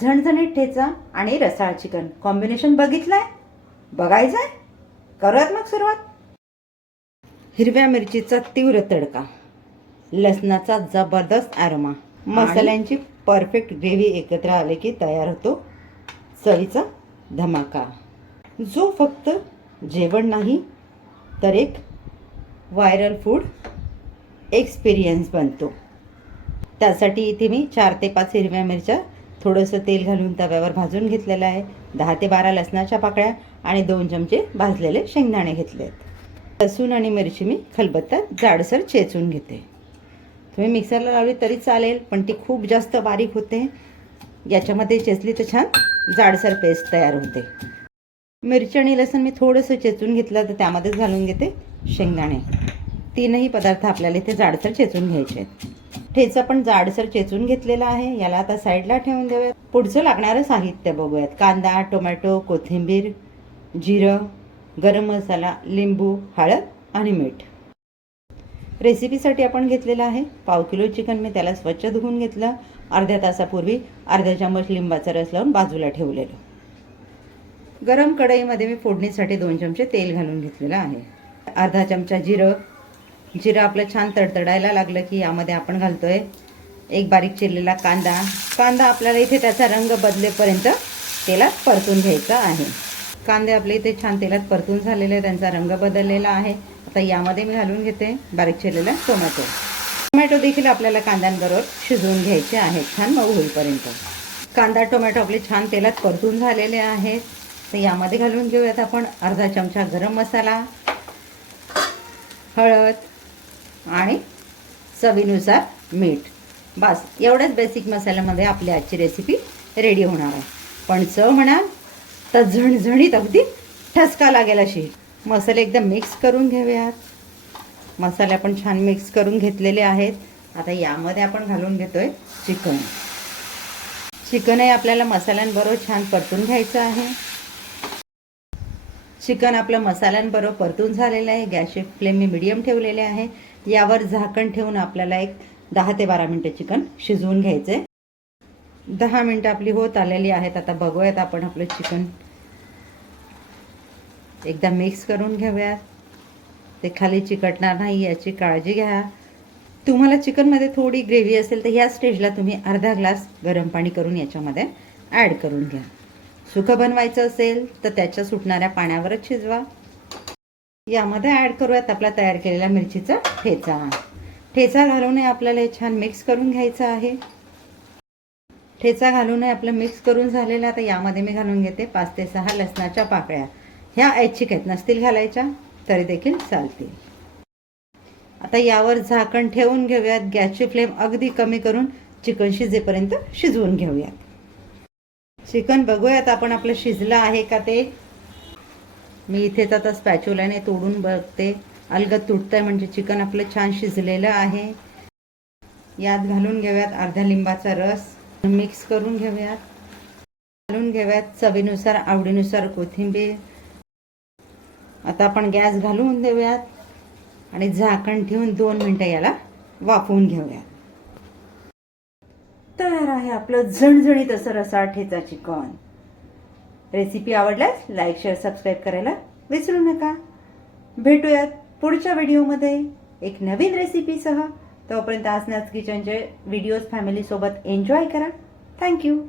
झणझणीत ठेचा आणि रसाळ chicken combination बघितलंय? बघायचंय? करूयात मग सुरुवात. हिरव्या मिरचीचा तीव्र तडका, लसणाचा जबरदस्त आरोमा, मसाल्यांची परफेक्ट ग्रेव्ही एकत्र आले की तयार होतो चवीचा धमाका, जो फक्त जेवण नाही तर एक व्हायरल फूड एक्सपिरियन्स बनतो. त्यासाठी इथे मी 4 ते 5 हिरव्या मिरच्या थोडंसं तेल घालून तव्यावर भाजून घेतलेलं आहे. 10 ते 12 लसणाच्या पाकळ्या आणि 2 चमचे भाजलेले शेंगदाणे घेतले आहेत. लसूण आणि मिरची मी खलबत्त्यात जाडसर चेचून घेते. तुम्ही मिक्सरला लावली तरी चालेल, पण ती खूप जास्त बारीक होते. याच्यामध्ये चेचली तर छान जाडसर पेस्ट तयार होते. मिरची आणि लसूण मी थोडंसं चेचून घेतलं तर त्यामध्येच घालून घेते शेंगदाणे. तीनही पदार्थ आपल्याला इथे जाडसर चेचून घ्यायचे आहेत. ठेचा पण जाडसर चेचून घेतलेला आहे. याला आता साईडला ठेवून देऊयात. पुढचं लागणारं साहित्य बघूयात. कांदा, टोमॅटो, कोथिंबीर, जिरं, गरम मसाला, लिंबू, हळद आणि मीठ. रेसिपीसाठी आपण घेतलेलं आहे पाव किलो चिकन. मी त्याला स्वच्छ धुवून घेतलं. अर्ध्या तासापूर्वी अर्धा चम्मच लिंबाचा रस लावून बाजूला ठेवलेलं. गरम कढईमध्ये मी फोडणीसाठी 2 चमचे तेल घालून घेतलेलं आहे. अर्धा चमचा जिरं आपलं छान तडतडायला लागलं की यामध्ये आपण घालतोय एक बारीक चिरलेला कांदा आपल्याला इथे त्याचा रंग बदलेपर्यंत तेलात परतून घ्यायचा आहे. कांदे आपले इथे छान तेलात परतून झालेले, त्यांचा रंग बदललेला आहे. आता यामध्ये मी घालून घेते बारीक चिरलेला टोमॅटो देखील आपल्याला कांद्यांबरोबर शिजवून घ्यायचे आहेत छान मऊ होईपर्यंत. कांदा टोमॅटो आपले छान तेलात परतून झालेले आहेत. तर यामध्ये घालून घेऊयात आपण अर्धा चमचा गरम मसाला, हळद आणि चवीनुसार मीठ. बस एवढ्याच बेसिक मसाल्यामध्ये आपली आजची रेसिपी रेडी होणार आहे. पण चव म्हणाल तर झणझणीत अगदी ठसका लागेल अशी. मसाले एकदम मिक्स करून घेऊयात. मसाले आपण छान मिक्स करून घेतलेले आहेत. आता यामध्ये आपण घालून घेतोय चिकनही आपल्याला मसाल्यांबरोबर छान परतून घ्यायचं आहे. चिकन आपलं मसाल्यांबरोबर परतून झालेलं आहे. गॅसची फ्लेम मी मीडियम ठेवलेले आहे. यावर झाकण ठेवून आपल्याला एक 10 ते 12 मिनटं चिकन शिजवून घ्यायचं आहे. 10 मिनटं आपली होत आलेली आहेत. आता बघूयात आपण आपलं चिकन एकदा मिक्स करून घेऊयात. ते खाली चिकटणार नाही याची काळजी घ्या. तुम्हाला चिकनमध्ये थोडी ग्रेव्ही असेल तर ह्या स्टेजला तुम्ही अर्धा ग्लास गरम पाणी करून याच्यामध्ये ॲड करून घ्या. सुकं बनवायचं असेल तर त्याच्या सुटणाऱ्या पाण्यावरच शिजवा. यामध्ये ॲड करूयात आपला तयार केलेला मिरचीचा ठेचा घालूनही आपल्याला हे छान मिक्स करून घ्यायचं आहे. ठेचा घालूनही आपलं मिक्स करून झालेलं. आता यामध्ये मी घालून घेते 5 ते 6 लसणाच्या पाकळ्या. ह्या ऐच्छिक आहेत, नसतील घालायच्या तरी देखील चालतील. आता यावर झाकण ठेवून घेऊयात. गॅसची फ्लेम अगदी कमी करून चिकन शिजेपर्यंत शिजवून घेऊयात. चिकन बघूयात आपण आपलं शिजलं आहे का ते. मी इथेच आता स्पॅच्युलाने तोडून बघते. अलगद तुटतंय म्हणजे चिकन आपलं छान शिजलेलं आहे. यात घालून घेऊयात अर्धा लिंबाचा रस. मिक्स करून घेऊयात. घालून घेऊयात चवीनुसार आवडीनुसार कोथिंबीर. आता आपण गॅस घालून देऊयात आणि झाकण ठेवून 2 मिनटं याला वाफवून घेऊयात. तयार आहे आपलं झणझणीत असं रसाळ ठेचा चिकन. रेसिपी आवडल्यास लाईक, शेअर, सबस्क्राईब करायला विसरू नका. भेटूयात पुढच्या व्हिडिओमध्ये एक नवीन रेसिपीसह. तोपर्यंत आसनास किचनचे व्हिडिओज फॅमिलीसोबत एन्जॉय करा. थँक्यू.